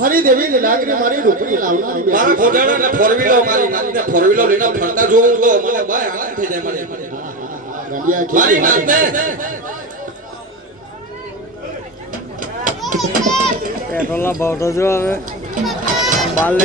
મારી દેવી ને લાગણી મારી રૂપડી લાવનારી મારા ખોજાણા ને ફોર વ્હીલો મારી નાતને ફોર વ્હીલો લઈને ફરતા જોઉં તો મને બાય આનંદ થઈ જાય મને મારી નાતને પેટ્રોલના ભાવ તો જો હવે બાલ